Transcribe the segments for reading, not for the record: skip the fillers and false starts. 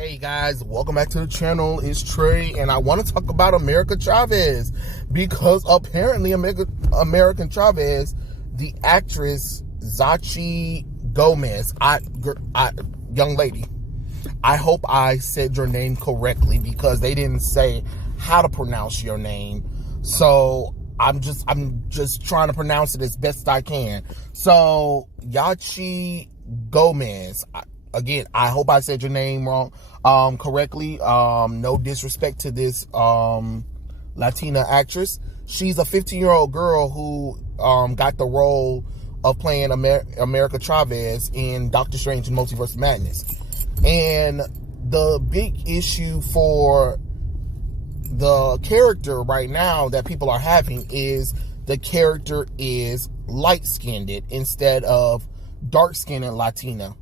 Hey guys, welcome back to the channel. It's Trey, and I want to talk about America Chavez because apparently America Chavez, the actress Zachi Gomez, young lady, I hope I said your name correctly because they didn't say how to pronounce your name. So I'm just trying to pronounce it as best I can. So Zachi Gomez. Again, I hope I said your name correctly. No disrespect to this Latina actress. She's a 15-year-old girl who got the role of playing America Chavez in Doctor Strange and Multiverse of Madness. And the big issue for the character right now that people are having is the character is light-skinned instead of dark-skinned and Latina.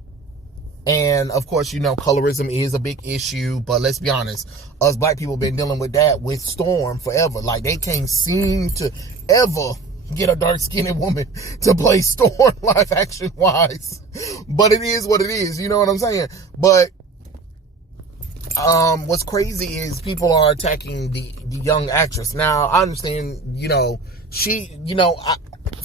And of course, you know, colorism is a big issue, but let's be honest, us black people have been dealing with that with Storm forever. Like, they can't seem to ever get a dark-skinned woman to play Storm live action wise. But it is what it is, you know what I'm saying? But what's crazy is people are attacking the young actress. Now, I understand, you know,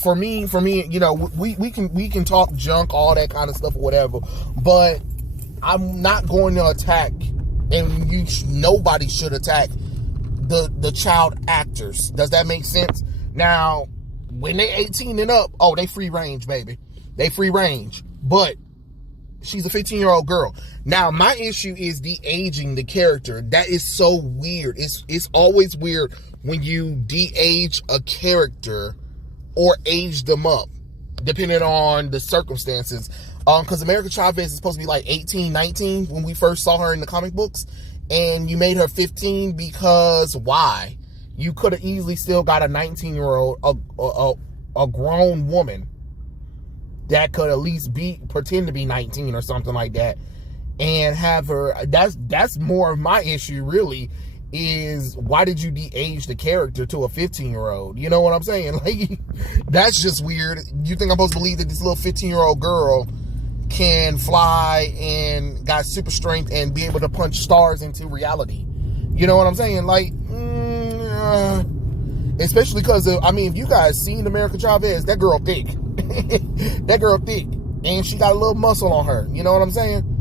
for me, you know, we can talk junk, all that kind of stuff or whatever, but I'm not going to attack, and nobody should attack the child actors. Does that make sense? Now, when they 18 and up, oh, they free range, baby. They free range. But she's a 15-year-old girl. Now, my issue is de-aging the character. That is so weird. It's always weird when you de-age a character or age them up, depending on the circumstances. Because America Chavez is supposed to be like 18, 19 when we first saw her in the comic books, and you made her 15 because why? You could have easily still got a 19-year-old, a grown woman that could at least pretend to be 19 or something like that, and have her. That's more of my issue, really. Is why did you de-age the character to a 15-year-old? You know what I'm saying? Like, that's just weird. You think I'm supposed to believe that this little 15-year-old girl can fly and got super strength and be able to punch stars into reality? You know what I'm saying? Like, especially because, I mean, if you guys seen America Chavez, that girl thick. That girl thick. And she got a little muscle on her. You know what I'm saying?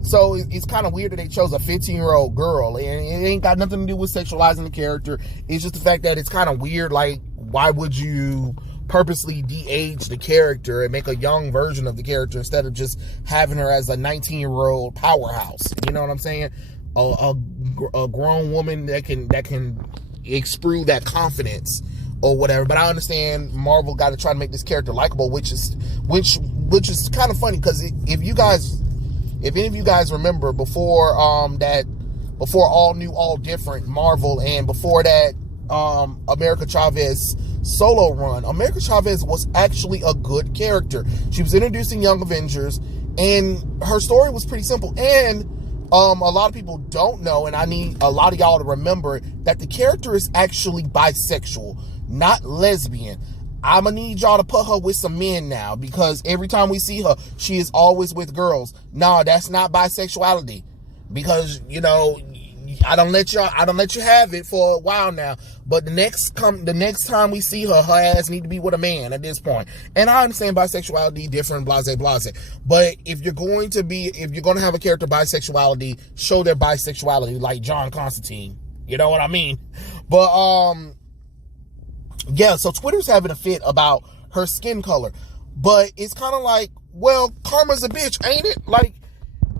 So it's kind of weird that they chose a 15-year-old girl, and it ain't got nothing to do with sexualizing the character. It's just the fact that it's kind of weird. Like, why would you purposely de-age the character and make a young version of the character instead of just having her as a 19-year-old powerhouse? You know what I'm saying? A grown woman that can express that confidence or whatever. But I understand Marvel got to try to make this character likable, which is kind of funny, because if any of you guys remember before All New, All Different Marvel, and before that America Chavez solo run, America Chavez was actually a good character. She was introducing Young Avengers, and her story was pretty simple. And a lot of people don't know, and I need a lot of y'all to remember that the character is actually bisexual, not lesbian. I'm gonna need y'all to put her with some men now, because every time we see her, she is always with girls. No, that's not bisexuality, because, you know, I don't let you have it for a while now. But the next time we see her, her ass need to be with a man at this point. And I understand bisexuality, different, blase. But if you're going to have a character bisexuality, show their bisexuality, like John Constantine. You know what I mean? But yeah, so Twitter's having a fit about her skin color. But it's kind of like, well, karma's a bitch, ain't it? Like,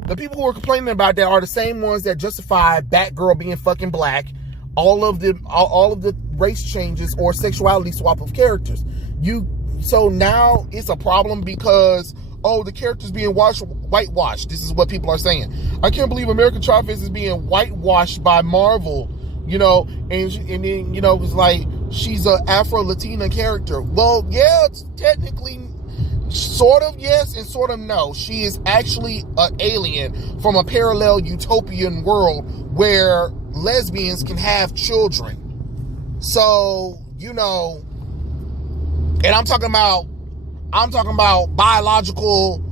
the people who are complaining about that are the same ones that justify Batgirl being fucking black, all of the race changes or sexuality swap of characters. So now it's a problem because, oh, the character's being whitewashed. This is what people are saying. I can't believe America Chavez is being whitewashed by Marvel, you know, and then, you know, it's like, she's an Afro-Latina character. Well, yeah, it's technically sort of yes and sort of no. She is actually an alien from a parallel utopian world where lesbians can have children. So, you know, and I'm talking about biological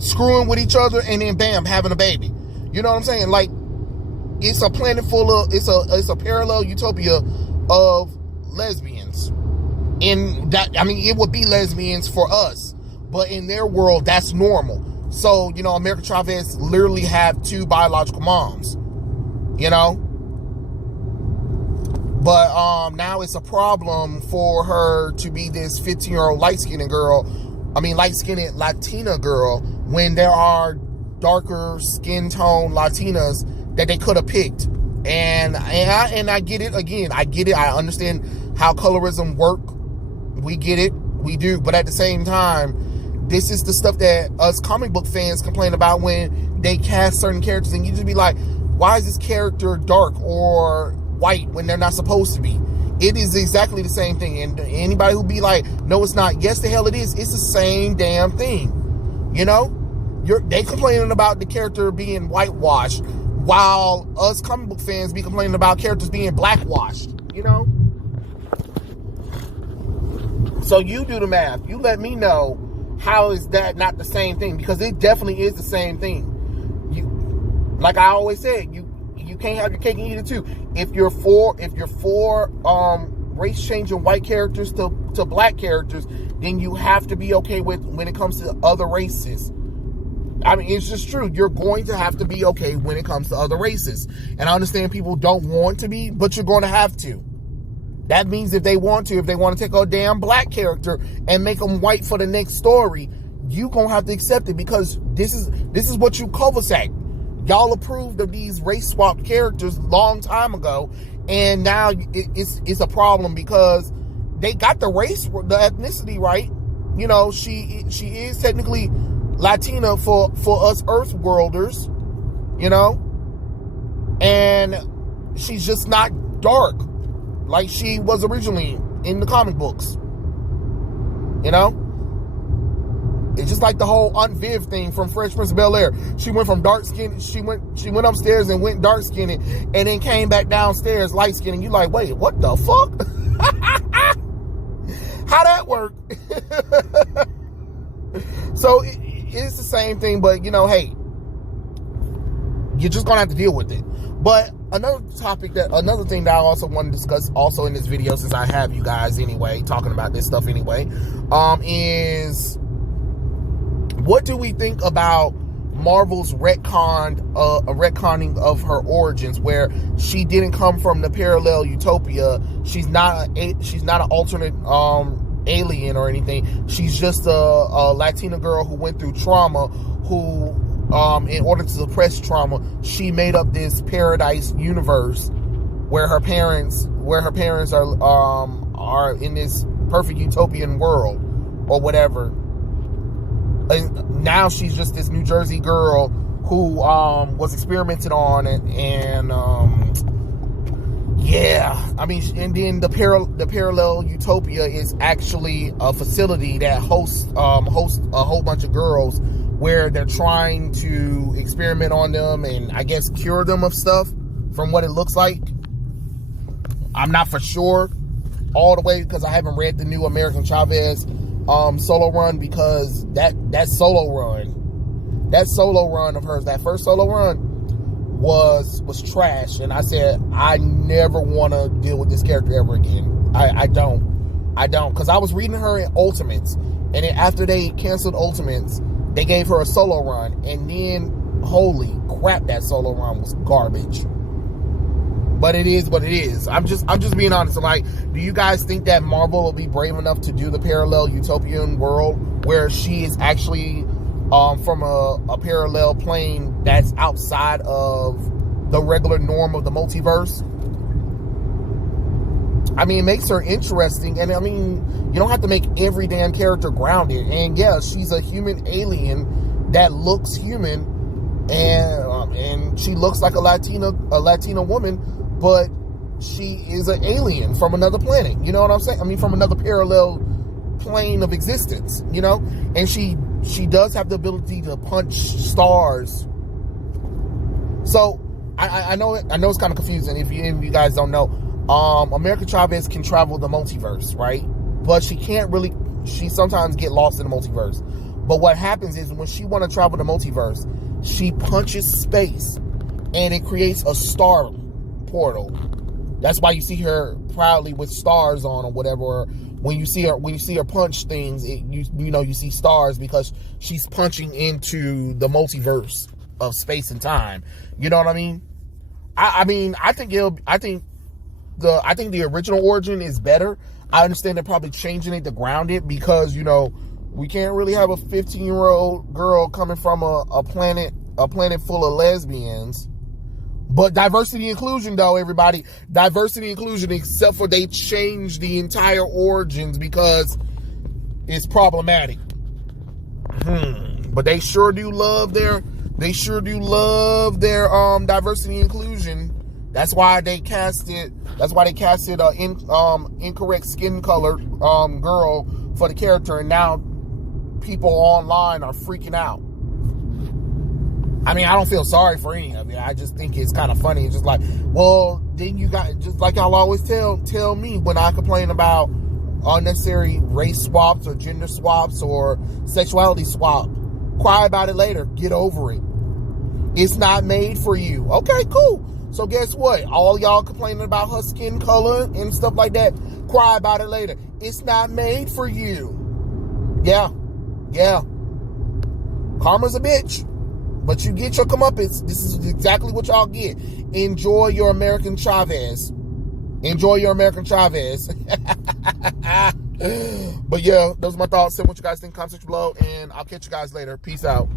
screwing with each other and then bam, having a baby. You know what I'm saying? Like, it's a planet full of, it's a parallel utopia of lesbians. And that, I mean, it would be lesbians for us, but in their world, that's normal. So, you know, America Chavez literally have 2 biological moms, you know? But now it's a problem for her to be this 15-year-old light-skinned Latina girl, when there are darker skin tone Latinas that they could have picked. And I get it. Again, I get it. I understand how colorism work. We get it. We do. But at the same time, this is the stuff that us comic book fans complain about when they cast certain characters, and you just be like, why is this character dark or white when they're not supposed to be? It is exactly the same thing. And anybody who be like, no, it's not. Yes, the hell it is. It's the same damn thing. You know? They complaining about the character being whitewashed, while us comic book fans be complaining about characters being blackwashed. You know? So you do the math. You let me know, how is that not the same thing? Because it definitely is the same thing. Like I always said, you can't have your cake and eat it too. If you're for race changing white characters to black characters, then you have to be okay with when it comes to other races. I mean, it's just true. You're going to have to be okay when it comes to other races. And I understand people don't want to be, but you're going to have to. That means if they want to take a damn black character and make them white for the next story, you gonna have to accept it, because this is what you cul-de-sac. Y'all approved of these race swapped characters long time ago, and now it's a problem because they got the ethnicity right. You know, she is technically Latina for us Earthworlders, you know, and she's just not dark like she was originally in the comic books. You know? It's just like the whole Aunt Viv thing from Fresh Prince of Bel-Air. She went from dark skin, she went upstairs and went dark skinned, and then came back downstairs light skinned, and you like, wait, what the fuck? How that work? So it's the same thing, but you know, hey, you're just gonna have to deal with it. But another thing that I also want to discuss also in this video, since I have you guys anyway talking about this stuff anyway, is what do we think about Marvel's retconning of her origins, where she didn't come from the parallel utopia. She's not an alternate alien or anything. She's just a Latina girl who went through trauma, who in order to suppress trauma, she made up this paradise universe where her parents are in this perfect utopian world or whatever. And now she's just this New Jersey girl who was experimented on, and I mean, and then the parallel utopia is actually a facility that hosts a whole bunch of girls, where they're trying to experiment on them and I guess cure them of stuff, from what it looks like. I'm not for sure all the way, because I haven't read the new America Chavez solo run, because that solo run of hers, that first solo run was trash, and I said I never want to deal with this character ever again. I don't, because I was reading her in Ultimates, and then after they canceled Ultimates, they gave her a solo run, and then holy crap, that solo run was garbage. But it is what it is. I'm just being honest. I'm like, do you guys think that Marvel will be brave enough to do the parallel utopian world where she is actually from a parallel plane that's outside of the regular norm of the multiverse? I mean, it makes her interesting, and I mean, you don't have to make every damn character grounded. And yeah, she's a human alien that looks human, and she looks like a Latina woman, but she is an alien from another planet. You know what I'm saying? I mean, from another parallel plane of existence. You know, and she does have the ability to punch stars. So I know it's kind of confusing if you guys don't know. America Chavez can travel the multiverse, right? But she sometimes get lost in the multiverse. But what happens is when she want to travel the multiverse, she punches space and it creates a star portal. That's why you see her proudly with stars on or whatever. Or when you see her punch things, you see stars because she's punching into the multiverse of space and time. You know what I mean? I think the original origin is better. I understand they're probably changing it to ground it because, we can't really have a 15-year-old girl coming from a planet full of lesbians. But diversity inclusion, though, everybody. Diversity inclusion, except for they changed the entire origins because it's problematic. But they sure do love their diversity inclusion. That's why they casted incorrect skin color girl for the character, and now people online are freaking out. I mean, I don't feel sorry for any of it. I just think it's kind of funny. It's just like, well, then you got, just like y'all always tell me when I complain about unnecessary race swaps or gender swaps or sexuality swap. Cry about it later. Get over it. It's not made for you. Okay, cool. So guess what? All y'all complaining about her skin color and stuff like that, cry about it later. It's not made for you. Yeah. Karma's a bitch. But you get your comeuppance. This is exactly what y'all get. Enjoy your American Chavez. But yeah, those are my thoughts. Send what you guys think, comment section below, and I'll catch you guys later. Peace out.